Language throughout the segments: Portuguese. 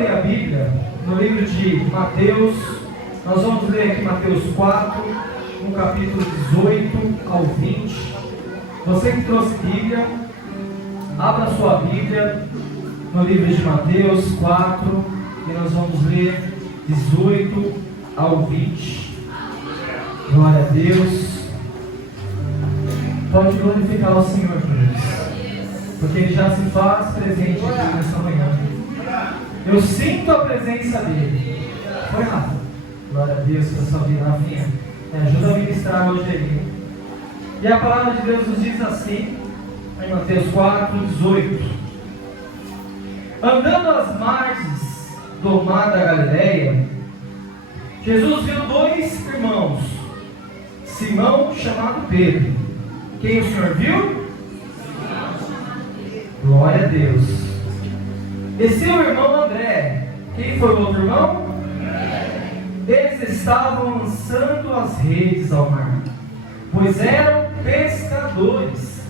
abrir a Bíblia no livro de Mateus, nós vamos ler aqui Mateus 4, no capítulo 18 ao 20. Você que trouxe Bíblia, abra a sua Bíblia no livro de Mateus 4, e nós vamos ler 18 ao 20. Glória a Deus. Pode glorificar o Senhor por isso, porque Ele já se faz presente aqui nessa manhã. Eu sinto a presença dEle. Foi Rafa? Glória a Deus pela sua vida, Rafinha. Me ajuda a ministrar hoje aí. E a palavra de Deus nos diz assim, em Mateus 4, 18: Andando às margens do mar da Galileia, Jesus viu dois irmãos, Simão, chamado Pedro. Quem o Senhor viu? Glória a Deus. E seu irmão André. Quem foi o outro irmão? Eles estavam lançando as redes ao mar, pois eram pescadores.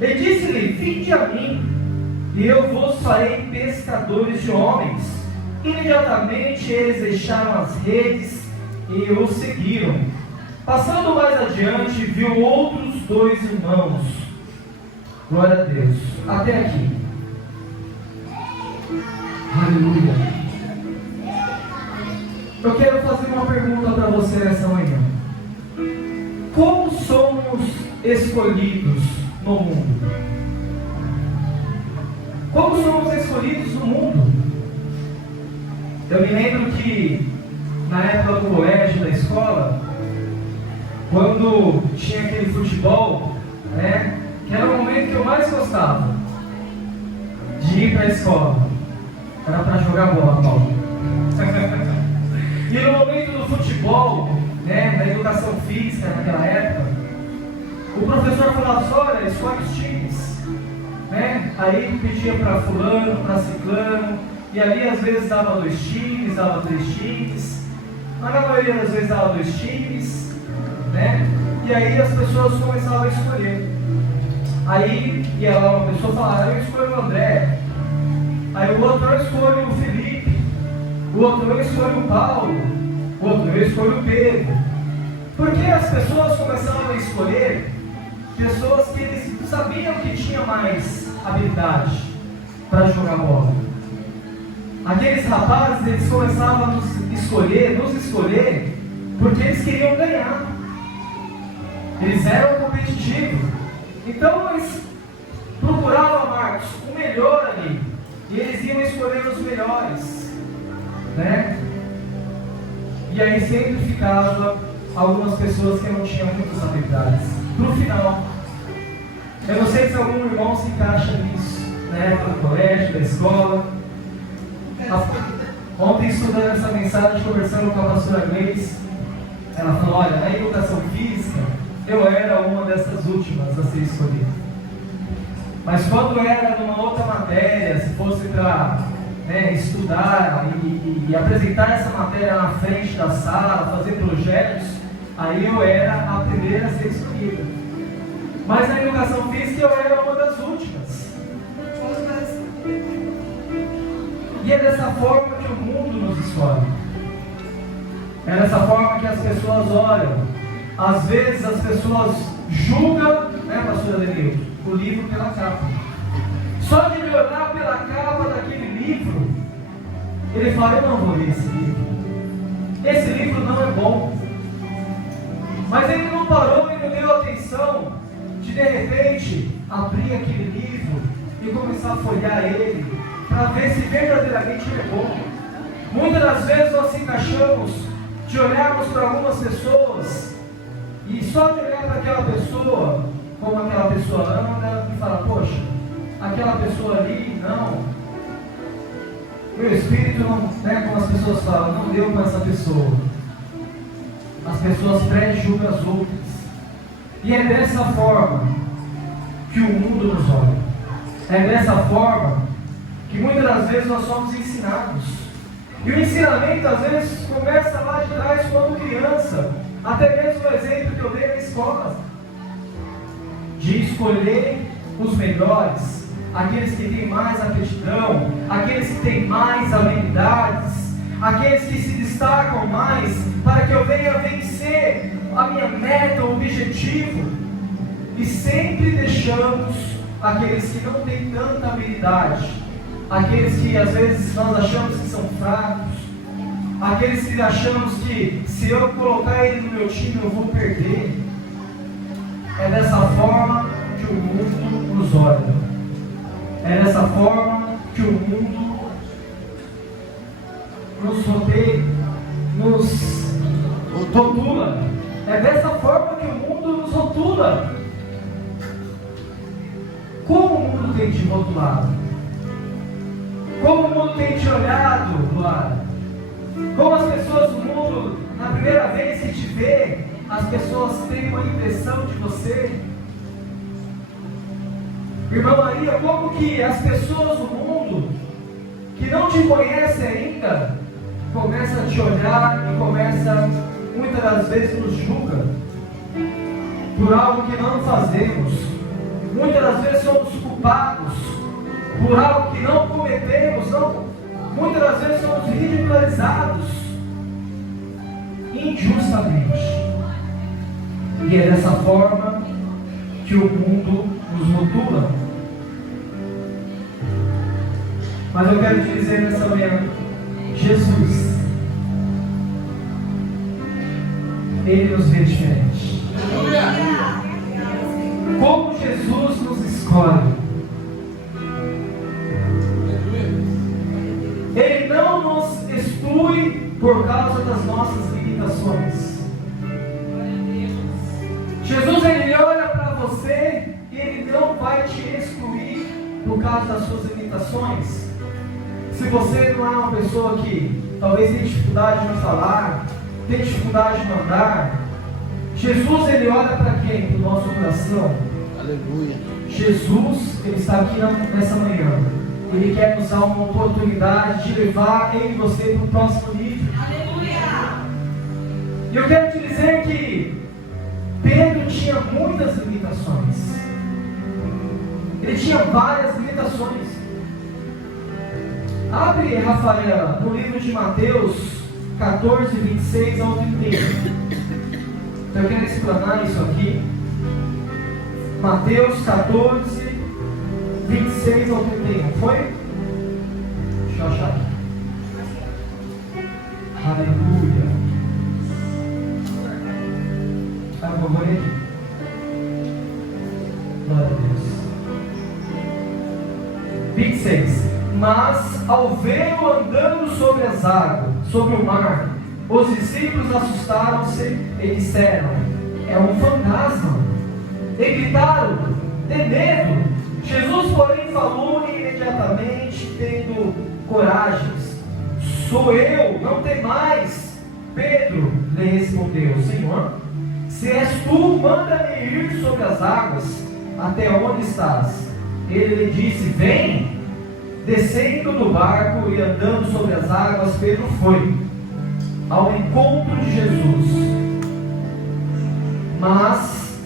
E disse-lhe: Vinde a mim, e eu vos farei pescadores de homens. Imediatamente eles deixaram as redes e o seguiram. Passando mais adiante, viu outros dois irmãos. Glória a Deus. Até aqui. Aleluia. Eu quero fazer uma pergunta para você nessa manhã. Como somos escolhidos no mundo? Como somos escolhidos no mundo? Eu me lembro que na época do colégio, da escola, quando tinha aquele futebol, né, que era o momento que eu mais gostava de ir para a escola. Era para jogar bola, Paulo. E no momento do futebol, né, da educação física naquela época, o professor falava assim: olha, escolhe os times, né? Aí pedia para fulano, para ciclano, e ali às vezes dava 2 times, dava 3 times, mas na maioria das vezes dava 2 times, né? E aí as pessoas começavam a escolher. Aí ia lá uma pessoa falar: eu escolho o André. Aí o outro: eu escolho o Felipe. O outro: eu escolho o Paulo. O outro: eu escolho o Pedro. Porque as pessoas começavam a escolher pessoas que eles sabiam que tinham mais habilidade para jogar bola. Aqueles rapazes, eles começavam a nos escolher porque eles queriam ganhar. Eles eram competitivos. Então eles procuravam, Marcos, o melhor ali, e eles iam escolher os melhores, né? E aí sempre ficava algumas pessoas que não tinham muitas habilidades. No final, eu não sei se algum irmão se encaixa nisso, né? Do colégio, da escola. Ontem, estudando essa mensagem, conversando com a pastora Gleice, ela falou: olha, na educação física eu era uma dessas últimas a ser escolhida. Mas quando era numa outra matéria, se fosse para, né, estudar e apresentar essa matéria na frente da sala, fazer projetos, aí eu era a primeira a ser escolhida. Mas na educação física eu era uma das últimas. E é dessa forma que o mundo nos escolhe. É dessa forma que as pessoas olham. Às vezes as pessoas julgam, né, pastor Denilton, o livro pela capa. Só de ele olhar pela capa daquele livro, ele fala: eu não vou ler esse livro. Esse livro não é bom. Mas ele não parou e não deu atenção de repente abrir aquele livro e começar a folhear ele para ver se verdadeiramente ele é bom. Muitas das vezes nós se encaixamos de olharmos para algumas pessoas e só de olhar para aquela pessoa, como aquela pessoa anda, e falar: poxa, aquela pessoa ali, não, meu espírito não, né, como as pessoas falam, não deu com essa pessoa. As pessoas pré-julgam as outras. E é dessa forma que o mundo nos olha. É dessa forma que muitas das vezes nós somos ensinados. E o ensinamento às vezes começa lá de trás quando criança. Até mesmo o exemplo que eu dei na escola, de escolher os melhores, aqueles que têm mais aptidão, aqueles que têm mais habilidades, aqueles que se destacam mais, para que eu venha vencer a minha meta, o objetivo. E sempre deixamos aqueles que não têm tanta habilidade, aqueles que às vezes nós achamos que são fracos, aqueles que achamos que se eu colocar ele no meu time eu vou perder. É dessa forma que o mundo nos olha, é dessa forma que o mundo nos rodeia, nos rotula, é dessa forma que o mundo nos rotula. Como o mundo tem te rotulado? Como o mundo tem te olhado, Luara? Como as pessoas do mundo, na primeira vez que te vê, as pessoas têm uma impressão de você? Irmã Maria, como que as pessoas do mundo, que não te conhecem ainda, começam a te olhar e começam, muitas das vezes, nos julga por algo que não fazemos. Muitas das vezes somos culpados por algo que não cometemos, muitas das vezes somos ridicularizados injustamente. E é dessa forma que o mundo nos rotula. Mas eu quero te dizer nessa manhã, Jesus, Ele nos vê diferente. Como Jesus nos escolhe. Ele não nos exclui por causa das nossas limitações. Jesus, Ele olha para você e Ele não vai te excluir por causa das suas limitações. Se você não é uma pessoa que talvez tenha dificuldade de falar, tem dificuldade de andar, Jesus, Ele olha para quem? Para o nosso coração. Aleluia. Jesus, Ele está aqui nessa manhã. Ele quer nos dar uma oportunidade de levar eu e você para o próximo nível. Aleluia. E eu quero te dizer que Pedro tinha muitas limitações. Ele tinha várias limitações. Abre, Rafaela, no livro de Mateus 14, 26 ao 31. Então eu quero explanar isso aqui. Mateus 14, 26 ao 31. Foi? Deixa eu achar aqui. Aleluia. Vou ler aqui. Glória a Deus. 26. Mas ao vê-lo andando sobre as águas, sobre o mar, os discípulos assustaram-se e disseram: é um fantasma. E gritaram: tem medo. Jesus, porém, falou imediatamente, tendo coragem: sou eu, não tem mais. Pedro lhe respondeu: Senhor, se és tu, manda-me ir sobre as águas, até onde estás? Ele lhe disse: vem. Descendo do barco e andando sobre as águas, Pedro foi ao encontro de Jesus. Mas,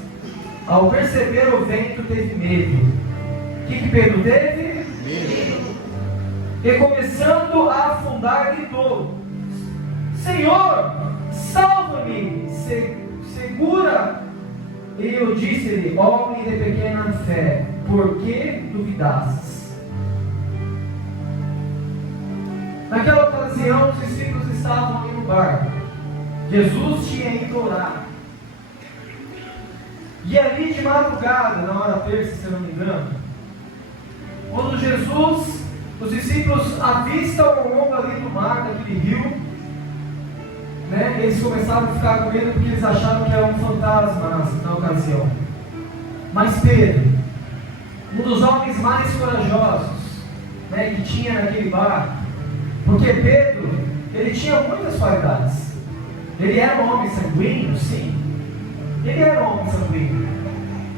ao perceber o vento, teve medo. O que Pedro teve? Medo. E começando a afundar, gritou: Senhor, salva-me, segura. E eu disse-lhe: homem de pequena fé, por que duvidastes? Naquela ocasião, os discípulos estavam ali no barco. Jesus tinha ido orar. E ali de madrugada, na hora terça, se eu não me engano, quando Jesus, os discípulos avistam o longo ali do mar, daquele rio, né, eles começaram a ficar com medo porque eles acharam que era um fantasma na ocasião. Mas Pedro, um dos homens mais corajosos, né, que tinha naquele barco, porque Pedro, ele tinha muitas qualidades. Ele era um homem sanguíneo, sim. Ele era um homem sanguíneo.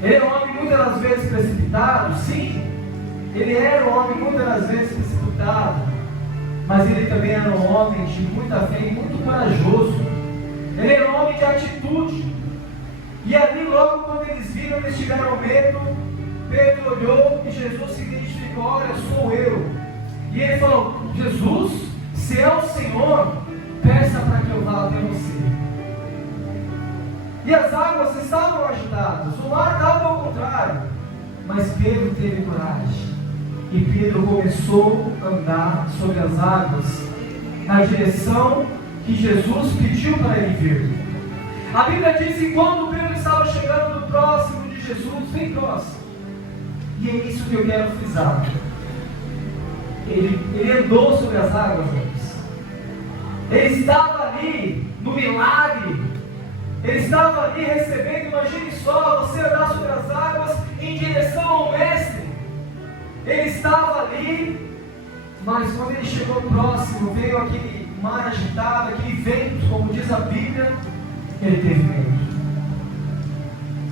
Ele era um homem muitas das vezes precipitado, sim. Ele era um homem muitas das vezes precipitado. Mas ele também era um homem de muita fé e muito corajoso. Ele era um homem de atitude. E ali logo quando eles viram, eles tiveram medo. Pedro olhou e Jesus se identificou: olha, sou eu. E ele falou: Jesus, se é o Senhor, peça para que eu vá até você. E as águas estavam agitadas, o mar estava ao contrário, mas Pedro teve coragem. E Pedro começou a andar sobre as águas na direção que Jesus pediu para ele vir. A Bíblia diz que quando Pedro estava chegando próximo de Jesus, bem próximo, e é isso que eu quero frisar, ele andou sobre as águas antes. Ele estava ali no milagre. Ele estava ali recebendo. Imagine só, você andar sobre as águas em direção ao Mestre. Ele estava ali, mas quando ele chegou próximo, veio aquele mar agitado, aquele vento, como diz a Bíblia, ele teve medo.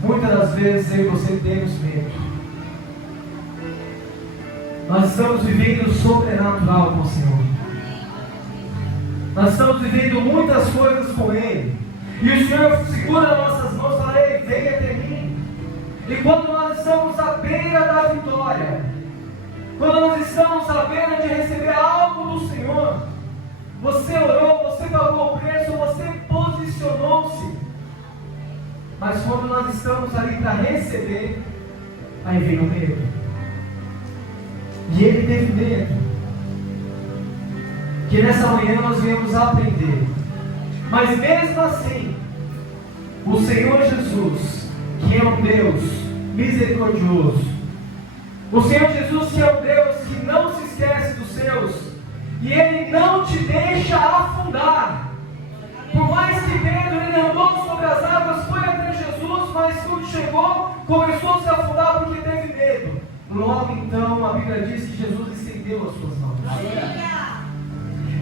Muitas das vezes eu e você temos medo. Nós estamos vivendo o sobrenatural com o Senhor. Nós estamos vivendo muitas coisas com Ele. E o Senhor segura nossas mãos e fala: ei, vem até mim. E quando nós estamos à beira da vitória, quando nós estamos à beira de receber algo do Senhor, você orou, você pagou o preço, você posicionou-se. Mas quando nós estamos ali para receber, aí vem o medo. E ele teve medo. Que nessa manhã nós viemos aprender. Mas mesmo assim, o Senhor Jesus, que é um Deus misericordioso, o Senhor Jesus, que é um Deus que não se esquece dos seus, e Ele não te deixa afundar. Por mais que Pedro ele andou sobre as águas, foi até Jesus, mas quando chegou, começou a se afundar porque teve medo. Logo então, a Bíblia diz que Jesus estendeu as suas mãos.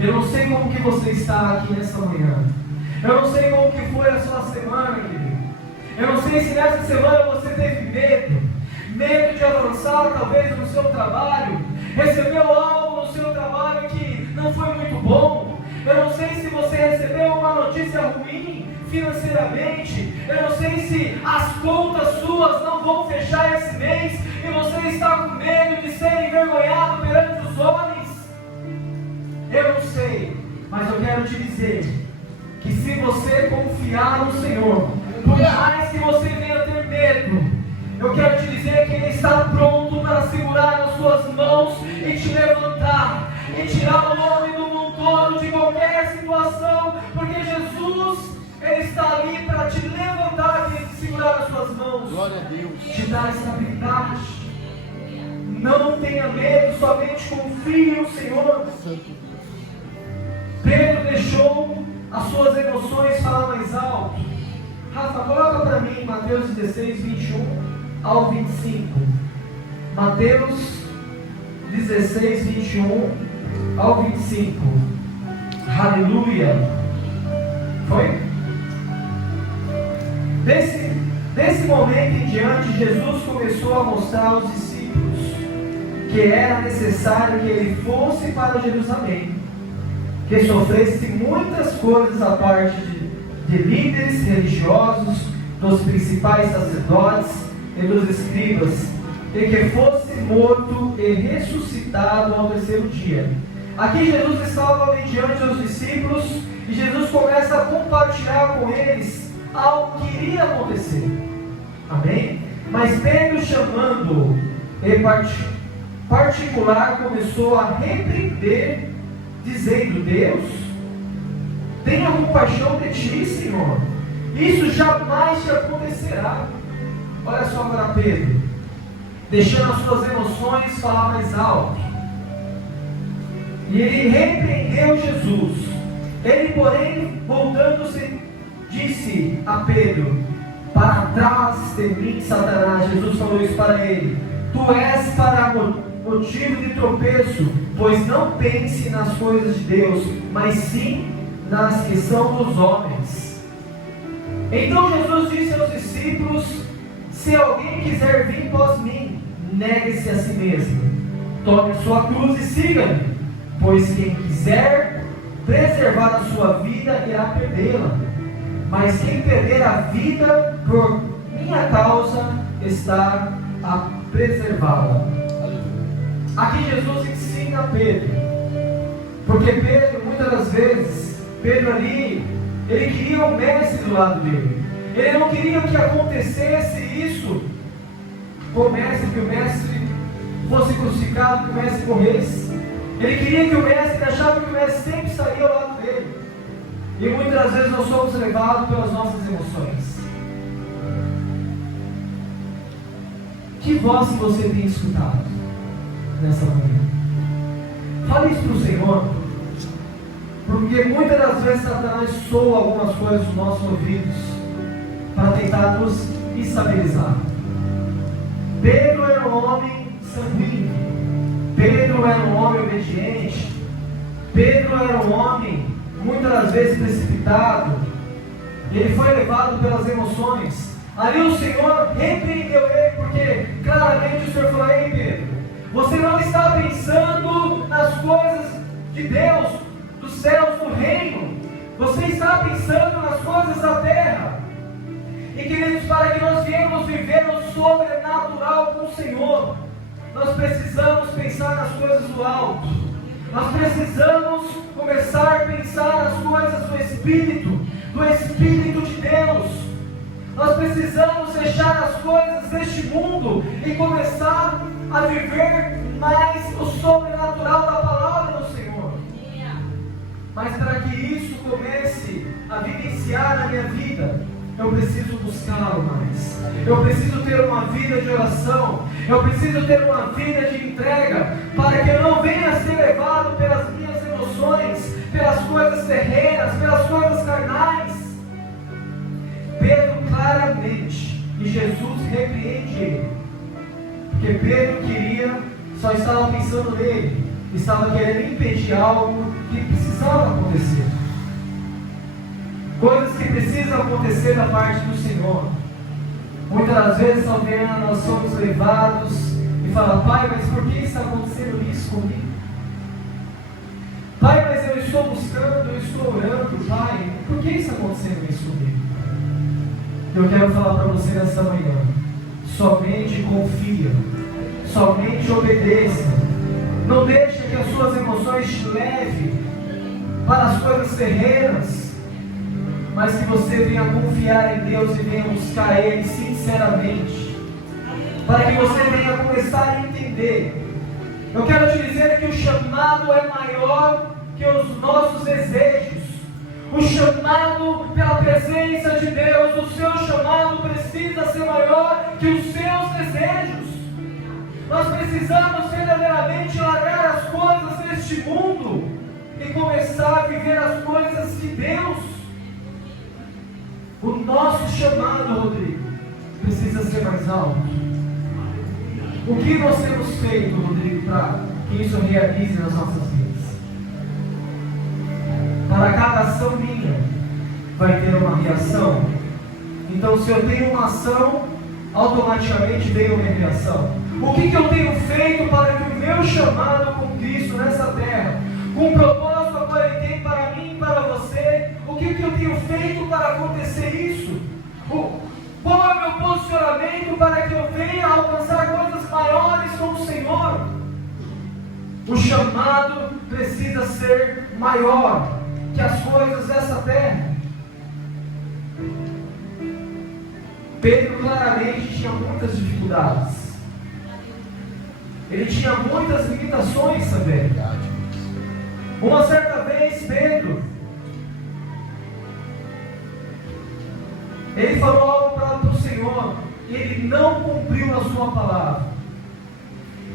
Eu não sei como que você está aqui nessa manhã. Eu não sei como que foi a sua semana, querido. Eu não sei se nessa semana você teve medo. Medo de avançar talvez no seu trabalho. Recebeu algo no seu trabalho que não foi muito bom. Eu não sei se você recebeu uma notícia ruim financeiramente. Eu não sei se as contas suas não vão fechar esse mês e você está com medo de ser envergonhado perante os homens. Eu não sei, mas eu quero te dizer que se você confiar no Senhor, por mais que você venha ter medo, eu quero te dizer que Ele está pronto para segurar nas suas mãos e te levantar e tirar o homem do montoro de qualquer situação, porque Jesus, Ele está ali para te levantar e te segurar nas suas mãos. Glória a Deus. Te dar estabilidade. Não tenha medo, somente confie no Senhor. Pedro deixou as suas emoções falar mais alto. Rafa, coloca para mim Mateus 16, 21 ao 25. Mateus 16, 21 ao 25. Aleluia. Foi? Desse momento em diante, Jesus começou a mostrar aos discípulos que era necessário que ele fosse para Jerusalém, que sofresse muitas coisas da parte de líderes religiosos, dos principais sacerdotes e dos escribas, e que fosse morto e ressuscitado ao terceiro dia. Aqui Jesus estava ali diante dos discípulos, e Jesus começa a compartilhar com eles algo que iria acontecer. Amém? Mas Pedro, chamando em particular, começou a repreender, dizendo: Deus, tenha compaixão de ti, Senhor, isso jamais te acontecerá. Olha só para Pedro, deixando as suas emoções falar mais alto. E ele repreendeu Jesus. Ele, porém, voltando-se, disse a Pedro: para trás de mim, Satanás. Jesus falou isso para ele: tu és para motivo de tropeço, pois não pense nas coisas de Deus, mas sim nas que são dos homens. Então Jesus disse aos discípulos: se alguém quiser vir após mim, negue-se a si mesmo, tome sua cruz e siga-me, pois quem quiser preservar a sua vida irá perdê-la, mas quem perder a vida por minha causa está a preservá-la. Aqui Jesus ensina Pedro, porque Pedro, muitas das vezes, Pedro ali, ele queria o mestre do lado dele. Ele não queria que acontecesse isso com o mestre, que o mestre fosse crucificado, que o mestre morresse. Ele queria que o mestre, achava que o mestre sempre estaria ao lado dele. E muitas das vezes nós somos levados pelas nossas emoções. Que voz que você tem escutado nessa manhã? Fale isso para o Senhor, porque muitas das vezes Satanás soa algumas coisas nos nossos ouvidos para tentar nos estabilizar. Pedro era um homem sanguíneo, Pedro era um homem obediente, Pedro era um homem muitas das vezes precipitado, ele foi levado pelas emoções. Ali o Senhor repreendeu ele, porque claramente o Senhor falou: ei Pedro, você não está pensando nas coisas de Deus, dos céus, do reino, você está pensando nas coisas da terra. E queridos, para que nós viemos viver o sobrenatural com o Senhor, nós precisamos pensar nas coisas do alto. Nós precisamos começar a pensar nas coisas do Espírito de Deus. Nós precisamos deixar as coisas deste mundo e começar a viver mais o sobrenatural da palavra do Senhor. Mas para que isso comece a vivenciar na minha vida, eu preciso buscá-lo mais. Eu preciso ter uma vida de oração. Eu preciso ter uma vida de entrega, para que eu não venha a ser levado pelas minhas emoções, pelas coisas terrenas, pelas coisas carnais. Pedro claramente, e Jesus repreende ele, porque Pedro só estava pensando nele, estava querendo impedir algo que precisava acontecer. Coisas que precisam acontecer da parte do Senhor. Muitas das vezes, talvez, nós somos levados e falamos: Pai, mas por que está acontecendo isso comigo? Pai, mas eu estou buscando, eu estou orando, Pai, por que está acontecendo isso comigo? Eu quero falar para você nessa manhã: somente confia, somente obedeça. Não deixe que as suas emoções te levem para as coisas terrenas, mas que você venha confiar em Deus e venha buscar Ele sinceramente, para que você venha começar a entender. Eu quero te dizer que o chamado é maior que os nossos desejos. O chamado pela presença de Deus, o seu chamado precisa ser maior que os seus desejos. Nós precisamos verdadeiramente largar as coisas deste mundo e começar a viver as coisas de Deus. O nosso chamado, Rodrigo, precisa ser mais alto. O que nós temos feito, Rodrigo, para que isso realize nas nossas vidas? Para cada ação minha, vai ter uma reação. Então, se eu tenho uma ação, automaticamente vem uma reação. O que eu tenho feito para que o meu chamado com Cristo nessa terra, com o propósito agora Ele tem para mim e para você, o que eu tenho feito para acontecer isso? Qual é o meu posicionamento para que eu venha alcançar coisas maiores com o Senhor? O chamado precisa ser maior que as coisas dessa terra. Pedro claramente tinha muitas dificuldades. Ele tinha muitas limitações também. Uma certa vez, Pedro, ele falou algo para o Senhor e ele não cumpriu a sua palavra.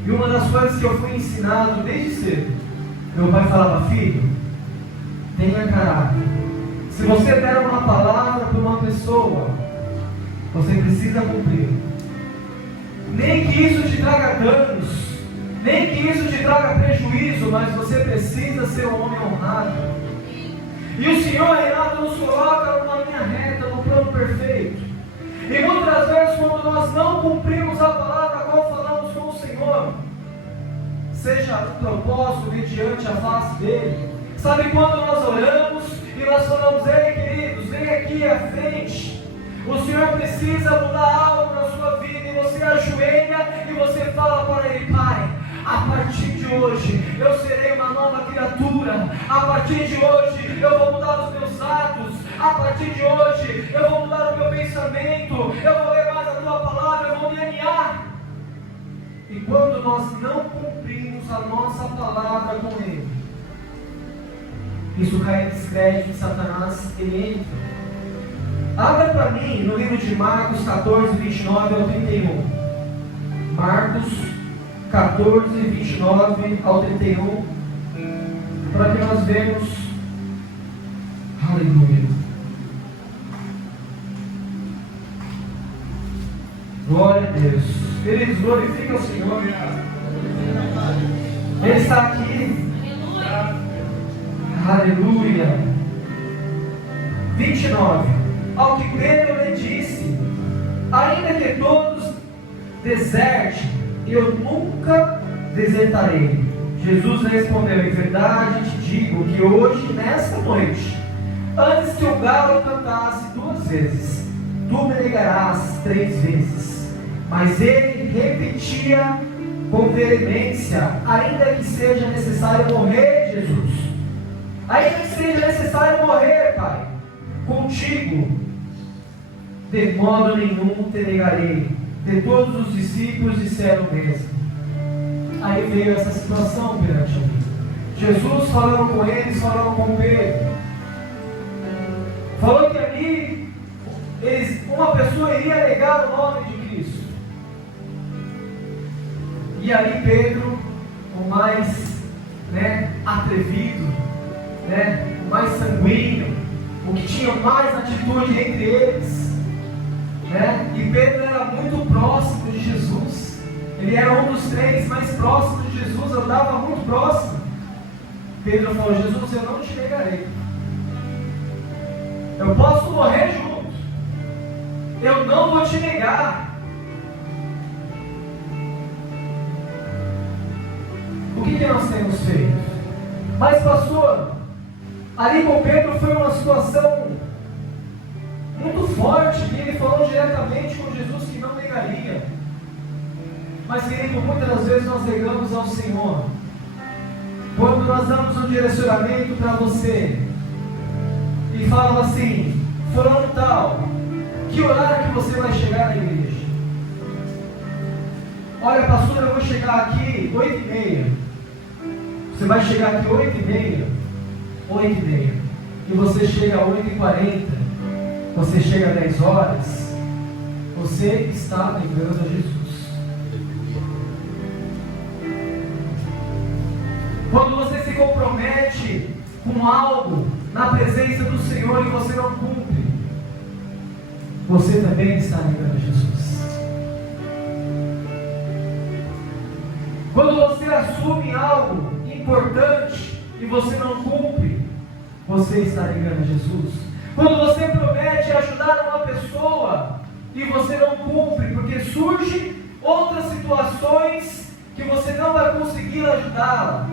E uma das coisas que eu fui ensinado desde cedo, meu pai falava: filho, tenha caráter. Se você der uma palavra para uma pessoa, você precisa cumprir. Nem que isso te traga danos, nem que isso te traga prejuízo, mas você precisa ser um homem honrado. E o Senhor, Renato, nos coloca numa linha reta, no plano perfeito. E muitas vezes, quando nós não cumprimos a palavra a qual falamos com o Senhor, seja o propósito mediante a face dele. Sabe quando nós oramos e nós falamos: ei queridos, vem aqui à frente, O Senhor precisa mudar algo na sua vida e você ajoelha e você fala para Ele: Pai, a partir de hoje eu serei uma nova criatura. A partir de hoje eu vou mudar os meus atos. A partir de hoje eu vou mudar o meu pensamento. Eu vou ler mais a Tua palavra, eu vou me alinhar. E quando nós não cumprimos a nossa palavra com Ele, isso cai em descrédito de Satanás, ele entra. Abra para mim no livro de Marcos 14, 29 ao 31. Marcos 14, 29 ao 31. Para que nós vemos. Aleluia. Glória a Deus. Queridos, glorifica o Senhor. Ele está aqui. Aleluia. 29. Ao que Pedro lhe disse: ainda que todos desertem, eu nunca desertarei. Jesus respondeu: em verdade te digo que hoje, nesta noite, antes que o galo cantasse 2 vezes, tu me negarás 3 vezes. Mas ele repetia com veemência: ainda que seja necessário morrer, Jesus, ainda que seja necessário morrer, Pai, contigo, de modo nenhum te negarei. De todos os discípulos disseram o mesmo. Aí veio essa situação perante a mim. Jesus falando com eles, falando com Pedro, falou que ali uma pessoa iria negar o nome de Cristo. E aí Pedro, o mais atrevido, o mais sanguíneo, o que tinha mais atitude entre eles, e Pedro era muito próximo de Jesus. Ele era um dos 3 mais próximos de Jesus, andava muito próximo. Pedro falou: Jesus, eu não te negarei. Eu posso morrer junto, eu não vou te negar. O que nós temos feito? Mas pastor, ali com Pedro foi uma situação muito forte, que ele falou diretamente com Jesus que não negaria. Mas querido, muitas das vezes nós negamos ao Senhor. Quando nós damos um direcionamento para você e fala assim: fulano tal, que horário que você vai chegar na igreja? Olha pastor, eu vou chegar aqui 8h30. Você vai chegar aqui 8h30, 8h30, e você chega a 8h40, você chega a 10 horas, você está negando a Jesus. Quando você se compromete com algo na presença do Senhor e você não cumpre, você também está negando a Jesus. Quando você assume algo importante e você não cumpre, você está negando a Jesus. Quando você promete ajudar uma pessoa e você não cumpre, porque surgem outras situações que você não vai conseguir ajudá-la,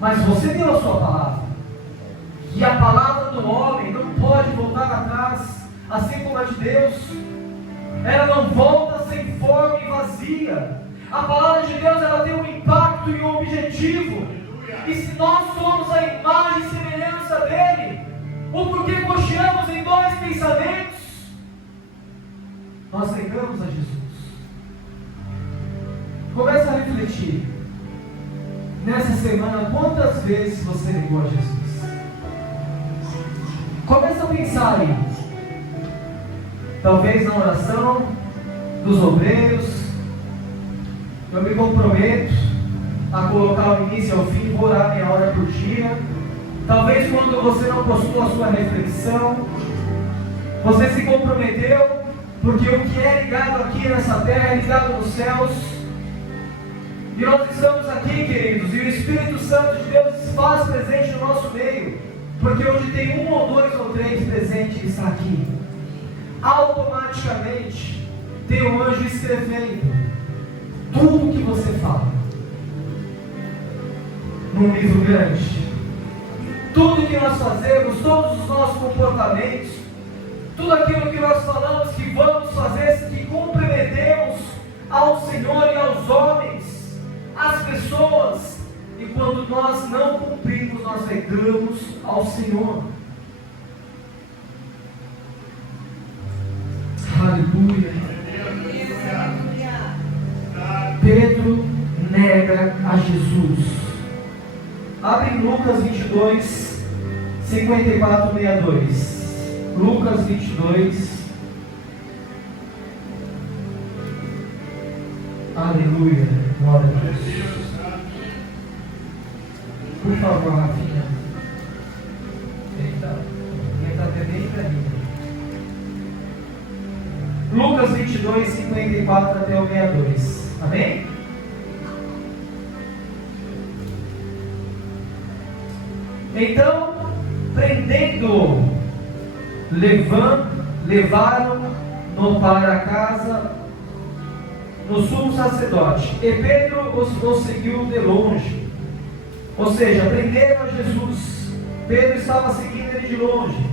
mas você deu a sua palavra, e a palavra do homem não pode voltar atrás, assim como a de Deus. Ela não volta sem forma e vazia. A palavra de Deus, ela tem um impacto e um objetivo. E se nós somos a imagem e semelhança dele, o porquê cocheamos em 2 pensamentos, nós negamos a Jesus. Começa a refletir. Nessa semana, quantas vezes você negou a Jesus? Começa a pensar aí. Talvez na oração dos obreiros, eu me comprometo a colocar o início ao fim, vou orar meia hora por dia. Talvez quando você não postou a sua reflexão, você se comprometeu, porque o que é ligado aqui nessa terra é ligado nos céus. E nós estamos aqui, queridos, e o Espírito Santo de Deus se faz presente no nosso meio, porque onde tem 1 ou 2 ou 3 presentes, Ele está aqui. Automaticamente tem um anjo escrevendo tudo o que você fala num livro grande. Tudo que nós fazemos, todos os nossos comportamentos, tudo aquilo que nós falamos que vamos fazer, que comprometemos ao Senhor e aos homens, às pessoas, e quando nós não cumprimos, nós negamos ao Senhor. Aleluia. Pedro nega a Jesus. Abre em Lucas 22, 54, 62. Lucas 22. Aleluia. Glória a Deus. Por favor, Rafinha. Eita, está até bem para mim. Lucas 22, 54 até o 62. Amém? Então, prendendo-o, levaram-no para a casa do sumo sacerdote, e Pedro os seguiu de longe. Ou seja, prenderam a Jesus. Pedro estava seguindo ele de longe,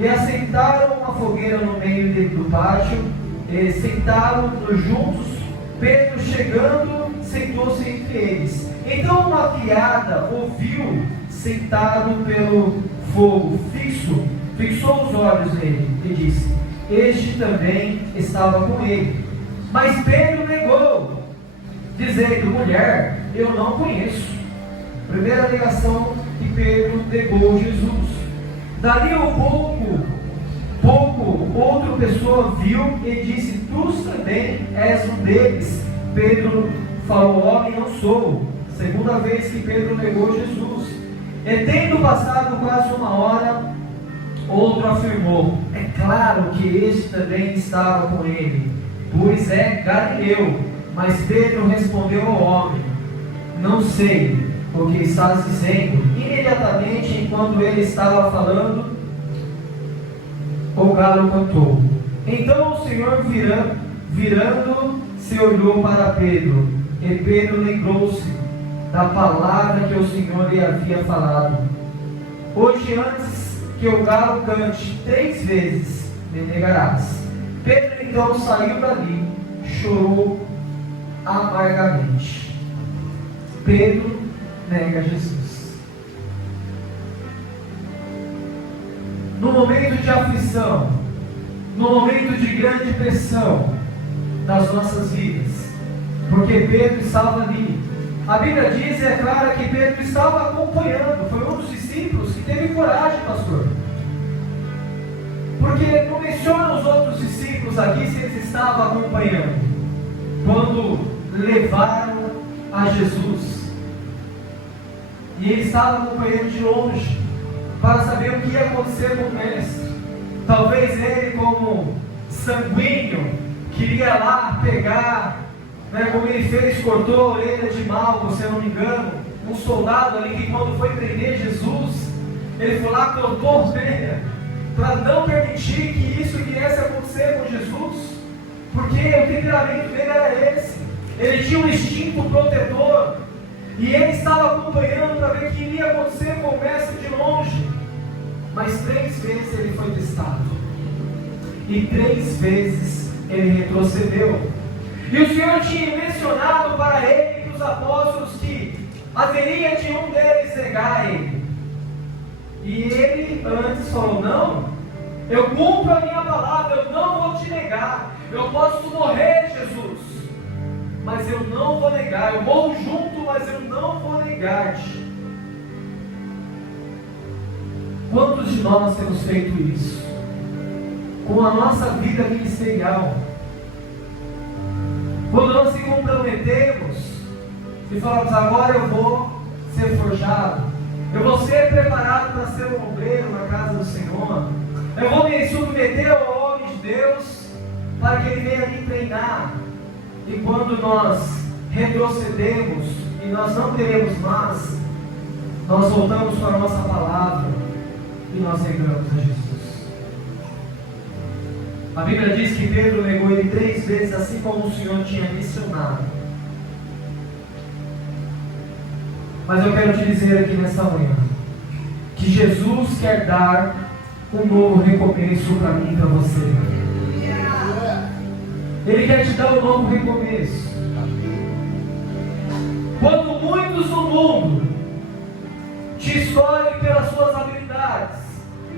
e assentaram uma fogueira no meio do pátio, e sentaram-nos juntos. Pedro, chegando, sentou-se entre eles. Então uma criada ouviu sentado pelo fogo, fixou os olhos nele e disse: este também estava com ele. Mas Pedro negou, dizendo: mulher, eu não conheço. Primeira negação que Pedro negou Jesus. Dali um pouco, outra pessoa viu e disse: tu também és um deles. Pedro falou: homem, não sou. Segunda vez que Pedro negou Jesus. E tendo passado quase uma hora, outro afirmou: é claro que este também estava com ele, pois é Galileu. Mas Pedro respondeu ao homem: não sei o que estás dizendo. Imediatamente, enquanto ele estava falando, o galo cantou. Então o Senhor, virando-se, olhou para Pedro, e Pedro lembrou-se da palavra que o Senhor lhe havia falado: hoje, antes que o galo cante 3 vezes, me negarás. Pedro então saiu dali, chorou amargamente. Pedro nega Jesus. No momento de aflição, no momento de grande pressão das nossas vidas, porque Pedro estava ali. A Bíblia diz e é clara que Pedro estava acompanhando. Foi um dos discípulos que teve coragem, pastor. Porque não menciona os outros discípulos aqui se eles estavam acompanhando quando levaram a Jesus. E ele estava acompanhando de longe para saber o que ia acontecer com o mestre. Talvez ele, como sanguíneo, queria lá pegar, como ele fez, cortou a orelha de Malco, se eu não me engano, um soldado ali que quando foi prender Jesus, ele foi lá, cortou a orelha, para não permitir que isso viesse a acontecer com Jesus, porque o temperamento dele era esse. Ele tinha um instinto protetor, e ele estava acompanhando para ver o que iria acontecer com o mestre de longe. Mas 3 vezes ele foi testado, e 3 vezes ele retrocedeu. E o Senhor tinha mencionado para ele e para os apóstolos que haveria de um deles negar ele. E ele antes falou: não, eu cumpro a minha palavra, eu não vou te negar. Eu posso morrer, Jesus, mas eu não vou negar. Eu morro junto, mas eu não vou negar-te. Quantos de nós temos feito isso com a nossa vida ministerial? Quando nós se comprometemos e falamos: agora eu vou ser forjado, eu vou ser preparado para ser um obreiro na casa do Senhor, eu vou me submeter ao homem de Deus para que ele venha me treinar. E quando nós retrocedemos e nós não queremos mais, nós voltamos para a nossa palavra e nós negamos a Jesus. A Bíblia diz que Pedro negou ele 3 vezes, assim como o Senhor tinha mencionado. Mas eu quero te dizer aqui nessa manhã que Jesus quer dar um novo recomeço para mim e para você. Ele quer te dar um novo recomeço. Quando muitos no mundo te escolhem pelas suas habilidades,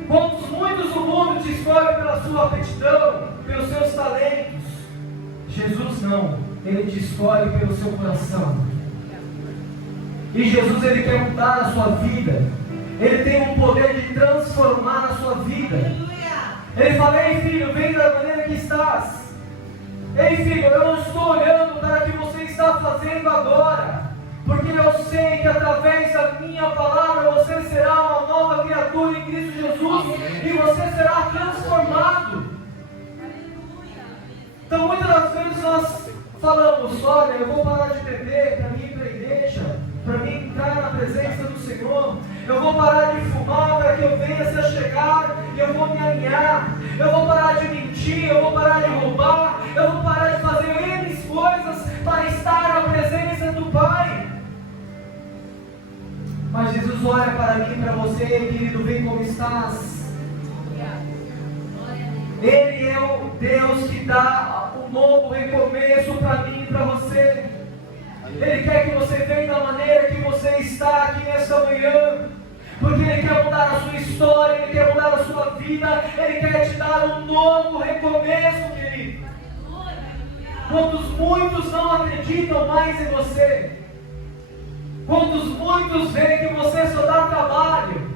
quando muitos no mundo te escolhem pela sua aptidão, pelos seus talentos, Jesus não, Ele te escolhe pelo seu coração. E Jesus, Ele quer mudar a sua vida. Ele tem um poder de transformar a sua vida. Ele fala: ei filho, vem da maneira que estás. Ei filho, eu não estou olhando para o que você está fazendo agora, porque eu sei que através da minha palavra você será uma nova criatura em Cristo Jesus. E você será transformado. Então muitas das vezes nós falamos: olha, eu vou parar de beber para mim ir para a igreja, para mim entrar na presença do Senhor. Eu vou parar de fumar para que eu venha se chegar e eu vou me alinhar. Eu vou parar de mentir, eu vou parar de roubar, eu vou parar de fazer N coisas para estar na presença do Pai. Mas Jesus olha para mim e para você, querido, vem como estás. Ele é o Deus que dá um novo recomeço para mim e para você. Ele quer que você venha da maneira que você está aqui nesta manhã, porque Ele quer mudar a sua história, Ele quer mudar a sua vida, Ele quer te dar um novo recomeço, querido. Quantos muitos não acreditam mais em você? Quantos muitos veem que você só dá trabalho?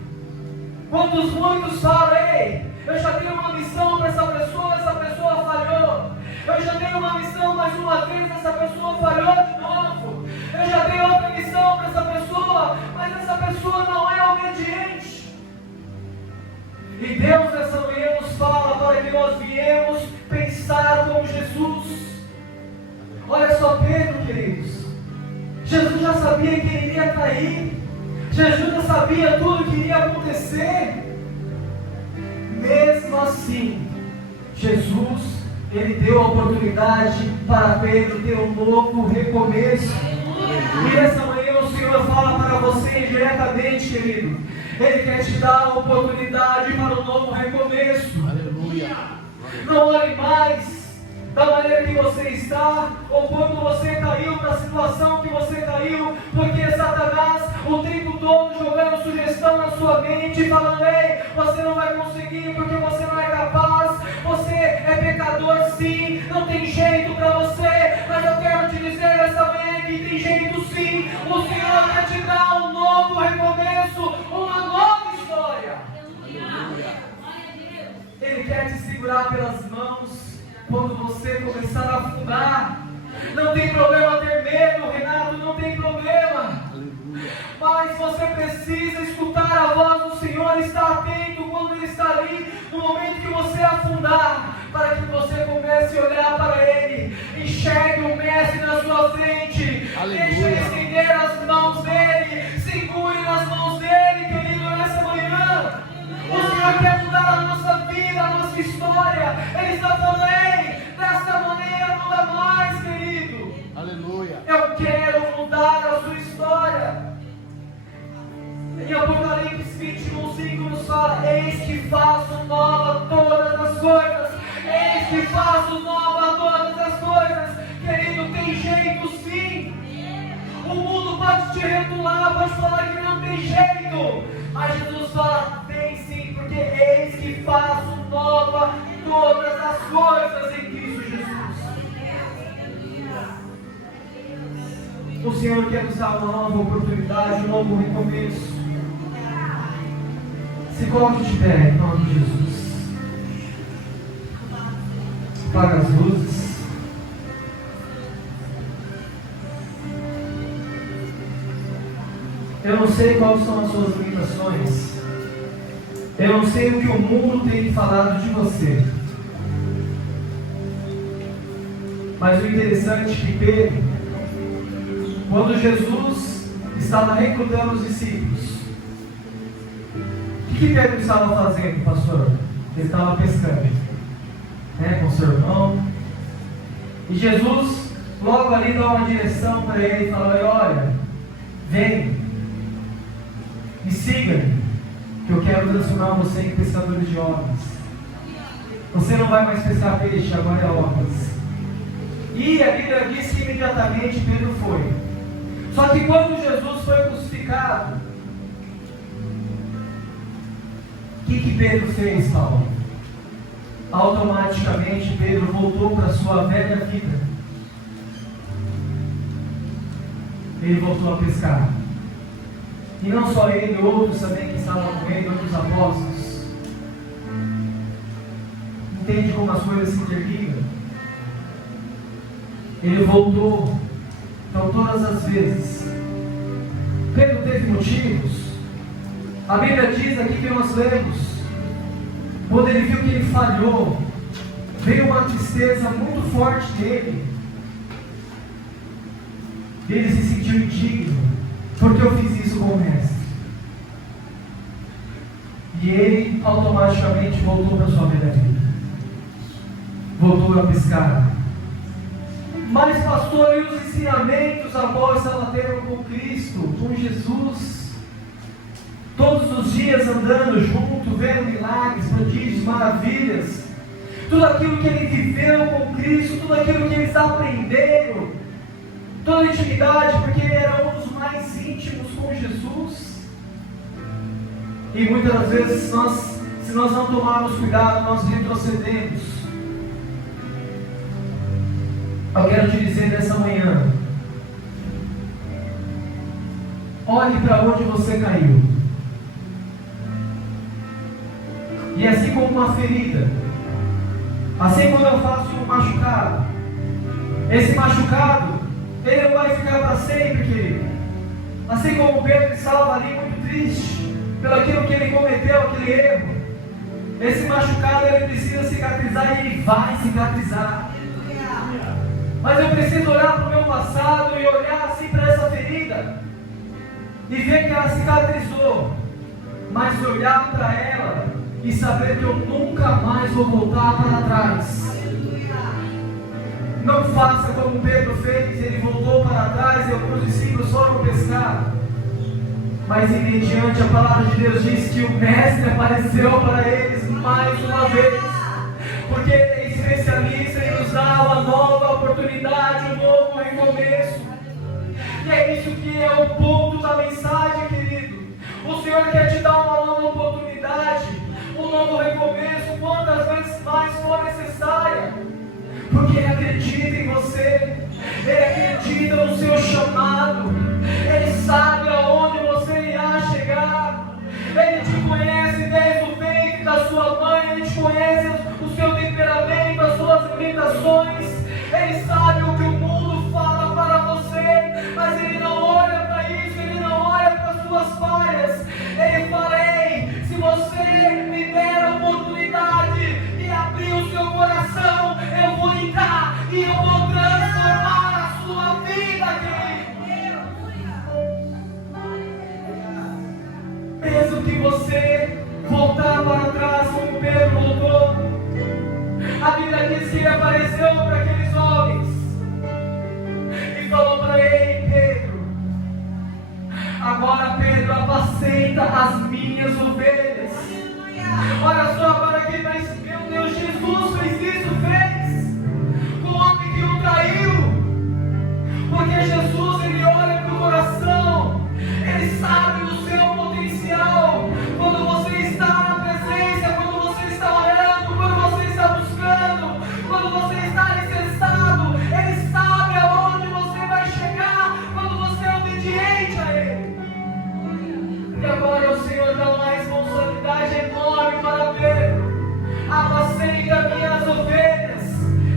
Quantos muitos falam: ei, eu já tenho uma missão para essa pessoa falhou. Eu já tenho uma missão mais uma vez, essa pessoa falhou de novo. Eu já tenho outra missão para essa pessoa, mas essa pessoa não é obediente. E Deus nessa manhã nos fala para que nós viemos pensar como Jesus. Olha só Pedro, queridos. Jesus já sabia que ele iria cair. Jesus já sabia tudo que iria acontecer. Mesmo assim, Jesus, Ele deu a oportunidade para Pedro ter um novo recomeço. E nessa manhã o Senhor fala para você diretamente, querido. Ele quer te dar a oportunidade para um novo recomeço. Aleluia. Não olhe mais da maneira que você está, ou quando você caiu, na situação que você caiu, porque Satanás o tempo todo jogando sugestão na sua mente, falando: ei, você não vai conseguir porque você não é capaz, você é pecador sim, não tem jeito para você. Mas eu quero te dizer essa manhã que tem jeito sim. O Senhor quer te dar um novo recomeço, uma nova história. Ele quer te segurar pelas mãos quando você começar a afundar. Não tem problema ter medo, Renato, não tem problema. Mas você precisa escutar a voz do Senhor, estar atento quando Ele está ali, no momento que você afundar, para que você comece a olhar para Ele, enxergue o Mestre na sua frente. Aleluia. Deixe Ele estender as mãos dEle, segure nas mãos dEle, querido, nessa manhã. O Senhor quer mudar a nossa vida, a nossa história. Ele está falando: ei, dessa maneira não dá mais, querido. Aleluia. Eu quero mudar a sua história. Em Apocalipse 21:5 nos fala: eis que faço nova todas as coisas. Eis que faço nova todas as coisas. Querido, tem jeito sim. O mundo pode te retular, pode falar que não tem jeito, mas Jesus fala: tem sim, porque eis que faço nova todas as coisas em Cristo Jesus. O Senhor quer nos dar uma nova oportunidade, um novo recomeço. Se coloque de pé em nome de Jesus. Apaga as luzes. Eu não sei quais são as suas limitações. Eu não sei o que o mundo tem falado de você. Mas o interessante é que Pedro, quando Jesus estava recrutando os discípulos, o que Pedro estava fazendo, pastor? Ele estava pescando, com seu irmão. E Jesus logo ali dá uma direção para ele e fala: olha, vem, me siga-me. que eu quero transformar você em pescadores de homens. Você não vai mais pescar peixe, agora é homens. E a Bíblia diz que imediatamente Pedro foi. Só que quando Jesus foi crucificado, o que Pedro fez, Paulo? Automaticamente Pedro voltou para a sua velha vida. Ele voltou a pescar. E não só ele, outros também que estavam com ele, outros apóstolos. Entende como as coisas se interligam? Ele voltou. Então todas as vezes Pedro teve motivos. A Bíblia diz aqui que nós lemos, quando ele viu que ele falhou, veio uma tristeza muito forte dele. Ele se sentiu indigno, porque eu fiz isso com o mestre. E ele automaticamente voltou para sua velha vida. Voltou a pescar. Mas pastor, e os ensinamentos após ela ter com Cristo, com Jesus? Todos os dias andando junto, vendo milagres, prodígios, maravilhas. Tudo aquilo que ele viveu com Cristo, tudo aquilo que eles aprenderam. Toda a intimidade, porque ele era um dos mais íntimos com Jesus. E muitas das vezes, se nós não tomarmos cuidado, nós retrocedemos. Eu quero te dizer nessa manhã, olhe para onde você caiu. E assim como uma ferida, assim como eu faço um machucado, esse machucado, ele não vai ficar para sempre, querido. Assim como Pedro estava ali muito triste, pelo aquilo que ele cometeu, aquele erro. Esse machucado, ele precisa cicatrizar e ele vai cicatrizar. Mas eu preciso olhar para o meu passado e olhar assim para essa ferida e ver que ela cicatrizou, mas olhar para ela e saber que eu nunca mais vou voltar para trás. Não faça como Pedro fez, ele voltou para trás e alguns discípulos foram pescar. Mas em mediante a palavra de Deus diz que o mestre apareceu para eles mais uma vez, porque ele é especialista em nos dar uma nova oportunidade, um novo recomeço. E é isso que é o ponto da mensagem, querido. O Senhor quer te dar uma nova oportunidade, um novo recomeço, quantas vezes mais for necessária, porque Ele acredita em você, Ele acredita no seu chamado, Ele sabe aonde você irá chegar, Ele te conhece desde o ventre da sua mãe, Ele te conhece o seu temperamento, as suas limitações, Ele sabe o que o mundo fala para você, mas Ele não olha para isso, Ele não olha para as suas falhas, Ele fala: ei, se você me der a oportunidade e abrir o seu coração, eu vou entrar e eu vou transformar a sua vida, querido. Mesmo que você voltar para trás como Pedro voltou, a Bíblia diz que ele apareceu para aqueles homens e falou para ele: Pedro, agora Pedro, apacenta as minhas ovelhas. Olha só agora aqui, mas meu Deus, Jesus fez isso, fez com o homem que o traiu, porque Jesus, ele olha para o coração, ele sabe o seu potencial. Quando você está na presença, quando você está orando, quando você está buscando, quando você está alicerçado, ele sabe aonde você vai chegar quando você é obediente a ele. E agora o Senhor dá uma responsabilidade enorme para Pedro: apacenta minhas ovelhas.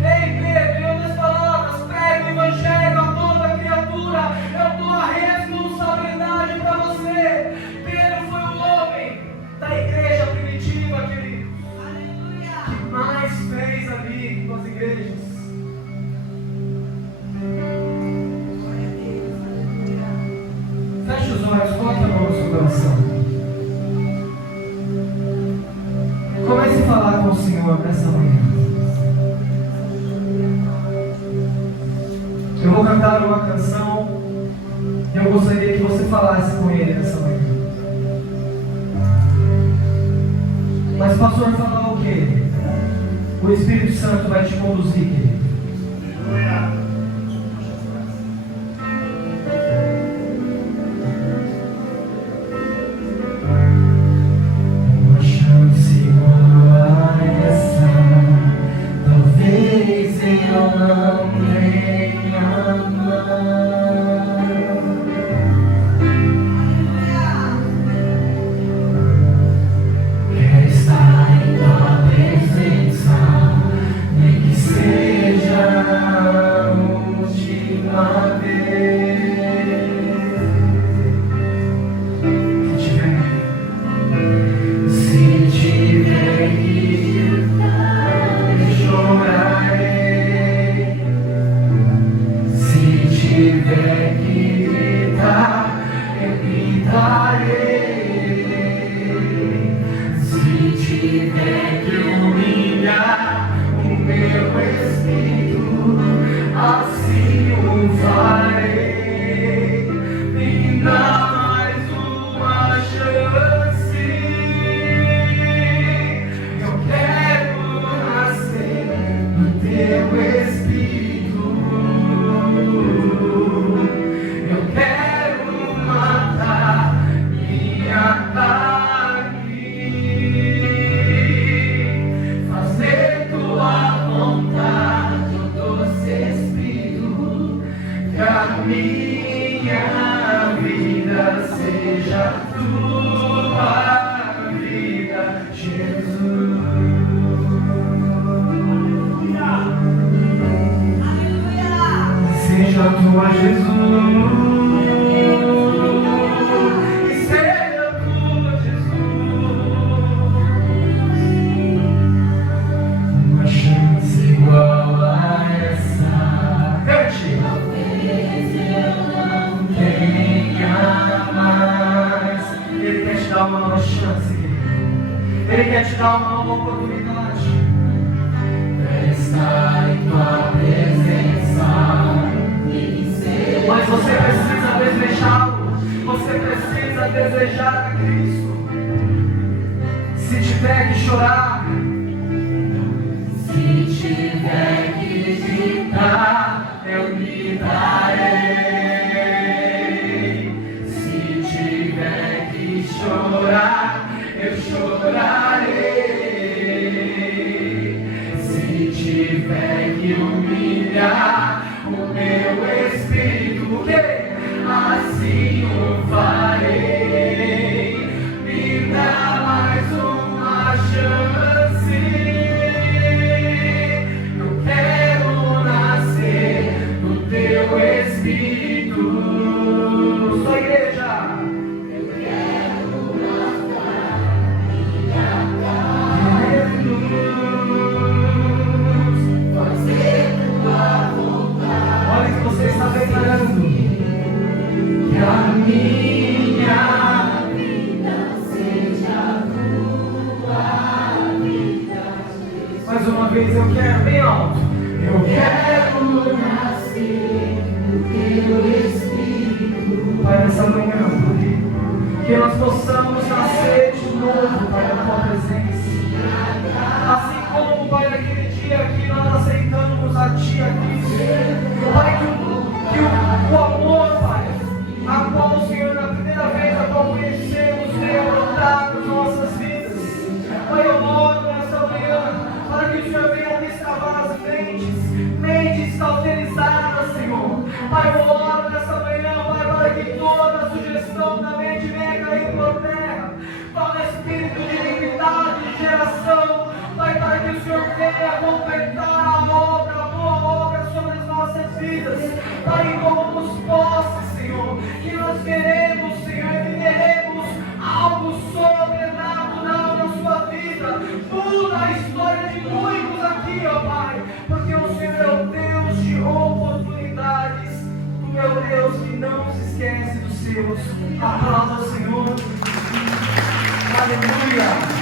Ei Pedro, em outras palavras, prega o evangelho a toda criatura, eu dou a responsabilidade para você. Pedro foi o homem da igreja primitiva, querido, que mais fez ali com as igrejas. Feche os olhos, coloque a mão no seu coração. Comece a falar com o Senhor nessa manhã. Eu vou cantar uma canção e eu gostaria que você falasse com Ele nessa manhã. Mas o pastor falar o quê? O Espírito Santo vai te conduzir, querido. Uma chance igual a essa, talvez eu não tenha mais. Quero estar em tua presença, nem que seja a última vez. Se tiver que eu chorarei. Se tiver que gritar, eu gritarei. Se tiver que humilhar o meu espírito, assim o farei. Me dá mais uma chance. Eu quero nascer no teu espírito. Eu quero matar minha carne, fazer tua vontade, o doce Espírito, que a minha vida seja tua vida, Jesus. Seja tua, Jesus. Seja tua, Jesus. Uma chance igual a essa, cante. Talvez eu não tenha mais. Ele quer te dar uma nova chance, querido. Ele quer te dar uma nova oportunidade. Quer estar em tua presença. Mas você precisa desejá-lo. Você precisa desejar a Cristo. Se tiver que chorar, se tiver que gritar, eu gritarei. Se tiver que chorar, eu chorarei. Se tiver que humilhar o meu espírito, assim o farei. Me dá mais uma chance. Eu quero nascer no teu espírito. Sua igreja. Eu quero matar minha carne, fazer tua vontade. Olha que você está declarando. Que a minha vida seja tua vida. Mais uma vez eu quero, bem alto. Eu quero nascer no teu espírito. Pai, nessa manhã, que nós possamos nascer de novo, Pai, na tua presença. Assim como, Pai, naquele dia que nós aceitamos a Ti aqui, Pai, que o amor, Pai, a qual, Senhor, na primeira vez a qual conhecemos, venha brotar nas nossas vidas. Pai, eu oro nessa manhã para que o Senhor venha destravar as mentes cauterizadas, Senhor. Pai, eu oro nessa manhã, Pai, para que toda sugestão da mente venha cair por terra. Todo espírito de iniquidade, de geração, Pai, para que o Senhor venha completar a boa obra sobre as nossas vidas. Pai, como nos posse, Senhor, que nós queremos, Senhor, e viveremos algo sobrenatural na sua vida. Muda a história de muitos aqui, ó Pai, porque o Senhor é o Deus de oportunidades, o meu Deus que não se esquece dos seus. Aplauda o Senhor. Aleluia.